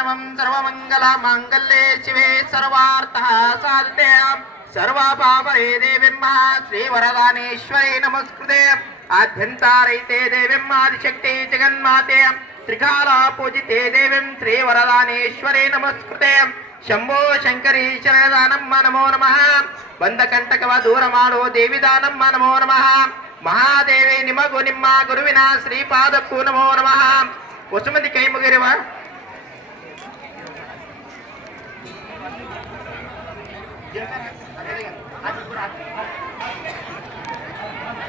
नमः सर्वमङ्गलमाङ्गल्ये शिवे सर्वार्थः साधिते सर्वपापहरे देवीं श्रीवरदानेश्वरी नमस्कृते आद्यन्तारहिते देवीं आदिशक्ति जगन्माते त्रिकाला पूजिते देवीं श्रीवरदानेश्वरी नमस्कृते शंभो शंकरी शरणदानम्म नमो नमः बंधकंटकव दूर माडो देविदानम्म नमो नमः महादेवी निमगु निम्म गुरुविನ ಶ್ರೀಪಾದಕ್ಕೂ नमो नमः ವಸುಮತಿ ಕೈ ಮುಗಿರಿವ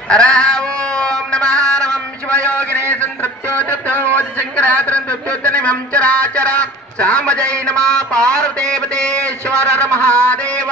हर ओम नमः नमः शिवयोगिने संतृप्त्योत्यो शंकरात्रंतुत्योत्तनिमं चराचर सामजय नमः पार्वतीपतेश्वर महादेव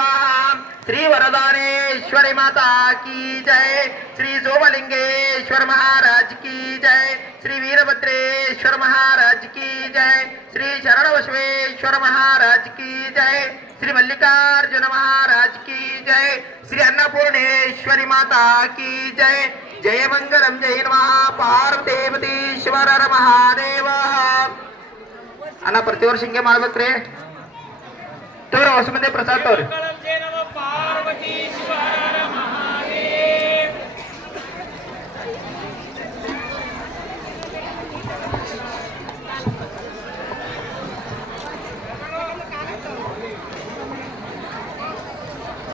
श्री वरदानेश्वरी माता की जय श्री सोमलिंगेश्वर महाराज की जय श्री वीरभद्रेश्वर महाराज की जय श्री शरणबसवेश्वर महाराज की जय श्री मल्लिकार्जुन महाराज की जय श्री अन्नपूर्णेश्वरी माता की जय जय मंगलम जय नमः पार्वतीपतीश्वर महादेव अन्न प्रतिवर्ष हिंगे ಮಾಡಬೇಕ್ರಿ ತೋರ ಹೊಸಮಂದಿ ಪ್ರಸಾದ್ ತೋರಿ पार्वती